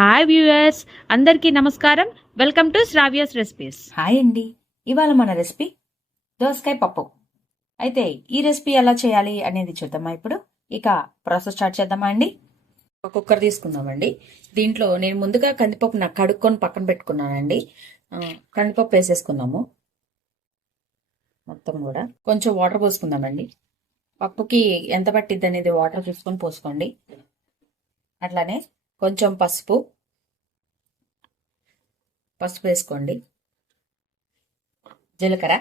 Hi viewers, అందరికీ నమస్కారం. Welcome to Sravya's recipes. Hi అండి. ఇవాళ మన రెసిపీ దోసకాయ పప్పు. అయితే ఈ రెసిపీ ఎలా చేయాలి అనేది చూద్దామా ఇప్పుడు. ఇక ప్రాసెస్ స్టార్ట్ చేద్దామా అండి. ఒక కుక్కర్ తీసుకుందామండి. దీంట్లో నేను ముందుగా కందిపప్పు నాకు కడుక్కొని పక్కన పెట్టుకున్నానండి. కందిపప్పు వేసేసుకుందాము మొత్తం కూడా. కొంచెం వాటర్ పోసుకుందామండి. పప్పుకి ఎంత పట్టిద్ది అనేది వాటర్ చూసుకొని పోసుకోండి. అట్లానే కొంచెం పసుపు వేసుకోండి. జీలకర్ర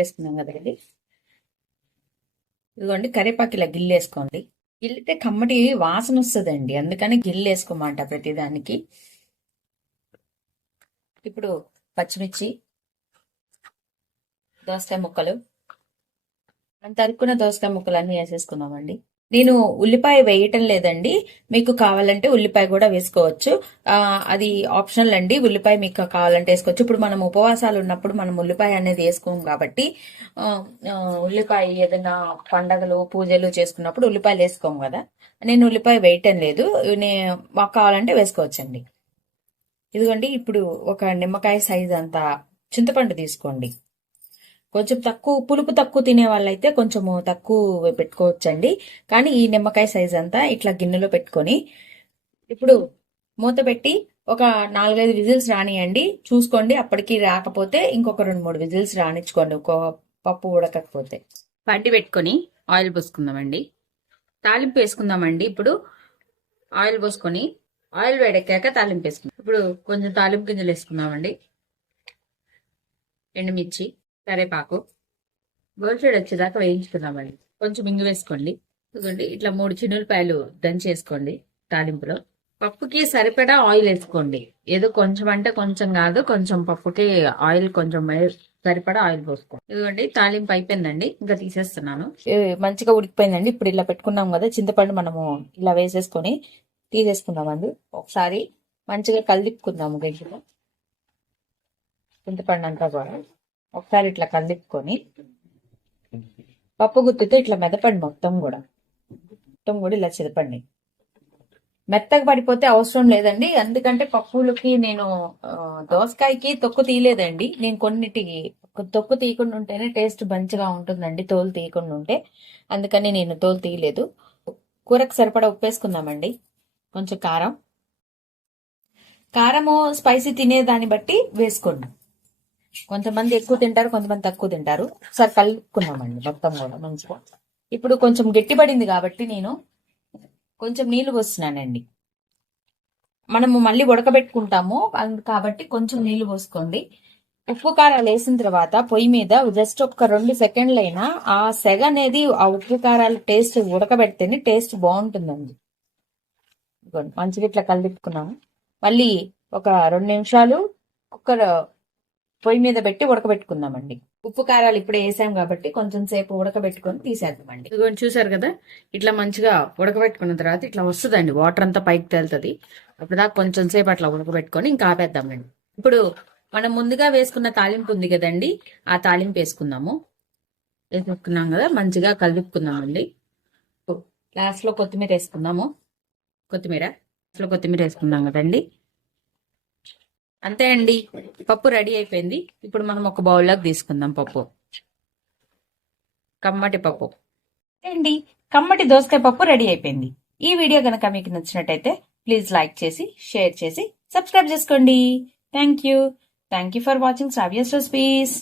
వేసుకున్నాం కదండి. ఇదిగోండి కరివేపాకు ఇలా గిల్లు వేసుకోండి. గిల్లితే కమ్మటి వాసన వస్తుందండి, అందుకని గిల్లు వేసుకోమంట ప్రతిదానికి. ఇప్పుడు పచ్చిమిర్చి, దోసకాయ ముక్కలు, తరుక్కున్న దోసకాయ ముక్కలు అన్నీ వేసేసుకుందామండి. నేను ఉల్లిపాయ వేయటం లేదండి, మీకు కావాలంటే ఉల్లిపాయ కూడా వేసుకోవచ్చు. అది ఆప్షనల్ అండి. ఉల్లిపాయ మీకు కావాలంటే వేసుకోవచ్చు. ఇప్పుడు మనం ఉపవాసాలు ఉన్నప్పుడు మనం ఉల్లిపాయ అనేది వేసుకోము కాబట్టి, ఉల్లిపాయ ఏదైనా పండగలు పూజలు చేసుకున్నప్పుడు ఉల్లిపాయలు వేసుకోము కదా. నేను ఉల్లిపాయ వేయటం లేదు, మాకు కావాలంటే వేసుకోవచ్చండి. ఇదిగోండి ఇప్పుడు ఒక నిమ్మకాయ సైజ్ అంత చింతపండు తీసుకోండి. కొంచెం తక్కువ పులుపు తక్కువ తినే వాళ్ళైతే కొంచెము తక్కువ పెట్టుకోవచ్చండి. కానీ ఈ నిమ్మకాయ సైజ్ అంతా ఇట్లా గిన్నెలో పెట్టుకొని ఇప్పుడు మూత పెట్టి ఒక 4-5 విజిల్స్ రానియండి. చూసుకోండి, అప్పటికి రాకపోతే ఇంకొక 2-3 విజిల్స్ రానిచ్చుకోండి, ఒక పప్పు ఉడకకపోతే. పంటి పెట్టుకొని ఆయిల్ పోసుకుందామండి. తాలింపు వేసుకుందామండి. ఇప్పుడు ఆయిల్ పోసుకొని ఆయిల్ వేడెక్కాక తాలింపు వేసుకుందాం. ఇప్పుడు కొంచెం తాలింపు గింజలు వేసుకుందామండి. ఎండుమిర్చి, కరేపాకు గోల్చెడ్ వచ్చేదాకా వేయించుకుందామండి. కొంచెం ఇంగు వేసుకోండి. ఇదిగోండి ఇట్లా 3 చిన్నులపాయలు దంచేసుకోండి తాలింపులో. పప్పుకి సరిపడా ఆయిల్ వేసుకోండి. ఏదో కొంచెం అంటే కొంచెం కాదు, కొంచెం పప్పుకి ఆయిల్ కొంచెం సరిపడా ఆయిల్ పోసుకోండి. ఇదిగోండి తాలింపు అయిపోయిందండి, ఇంకా తీసేస్తున్నాను. మంచిగా ఉడికిపోయిందండి. ఇప్పుడు ఇలా పెట్టుకున్నాం కదా చింతపండు, మనము ఇలా వేసేసుకొని తీసేసుకుందామండి. ఒకసారి మంచిగా కలిపుకుందాము గట్టిగా చింతపండు అంతా కూడా. ఒకసారి ఇట్లా కలిపుకొని పప్పు గుత్తితో ఇట్లా మెదపండి మొత్తం కూడా ఇలా చిదపండి. మెత్తగా పడిపోతే అవసరం లేదండి, ఎందుకంటే పప్పులకి నేను దోసకాయకి తొక్కు తీయలేదండి. నేను కొన్నిటికి తొక్కు తీయకుండా ఉంటేనే టేస్ట్ మంచిగా ఉంటుందండి, తోలు తీయకుండా ఉంటే. అందుకని నేను తోలు తీయలేదు. కూరకు సరిపడా ఉప్పు వేసుకుందామండి. కొంచెం కారము స్పైసీ తినేదాన్ని బట్టి వేసుకోండి. కొంతమంది ఎక్కువ తింటారు, కొంతమంది తక్కువ తింటారు. ఒకసారి కలుపుకున్నామండి మొత్తం కూడా మంచిగా. ఇప్పుడు కొంచెం గట్టిపడింది కాబట్టి నేను కొంచెం నీళ్లు పోస్తున్నానండి. మనము మళ్ళీ ఉడకబెట్టుకుంటాము కాబట్టి కొంచెం నీళ్లు పోసుకోండి. ఉప్పు కారాలు వేసిన తర్వాత పొయ్యి మీద జస్ట్ ఒక 2 సెకండ్లైనా ఆ సెగ అనేది, ఆ ఉప్పు కారాల టేస్ట్ ఉడకబెడితేనే టేస్ట్ బాగుంటుందండి. మంచిగా ఇట్లా కలుపుకున్నాము. మళ్ళీ ఒక 2 నిమిషాలు కుక్కర్ పొయ్యి మీద పెట్టి ఉడకబెట్టుకుందామండి. ఉప్పు కారాలు ఇప్పుడే వేసాం కాబట్టి కొంచెం సేపు ఉడకబెట్టుకొని తీసేద్దామండి. ఇదిగోండి చూసారు కదా, ఇట్లా మంచిగా ఉడకబెట్టుకున్న తర్వాత ఇట్లా వస్తుందండి, వాటర్ అంతా పైకి తేలుతుంది. అప్పుడుదాకా కొంచెం సేపు అట్లా ఉడకబెట్టుకొని ఇంకా ఆపేద్దామండి. ఇప్పుడు మనం ముందుగా వేసుకున్న తాలింపు ఉంది కదండి, ఆ తాలింపు వేసుకుందాము. వేసుకున్నాం కదా, మంచిగా కలుపుకుందామండి. లాస్ట్ లో కొత్తిమీర వేసుకుందాము. కొత్తిమీర వేసుకుందాం కదండి. అంతే అండి, పప్పు రెడీ అయిపోయింది. ఇప్పుడు మనం ఒక బౌల్లోకి తీసుకుందాం పప్పు. కమ్మటి పప్పు అండి, కమ్మటి దోసకాయ పప్పు రెడీ అయిపోయింది. ఈ వీడియో కనుక మీకు నచ్చినట్టయితే ప్లీజ్ లైక్ చేసి, షేర్ చేసి, సబ్స్క్రైబ్ చేసుకోండి. Thank you for watching Sravya's recipes.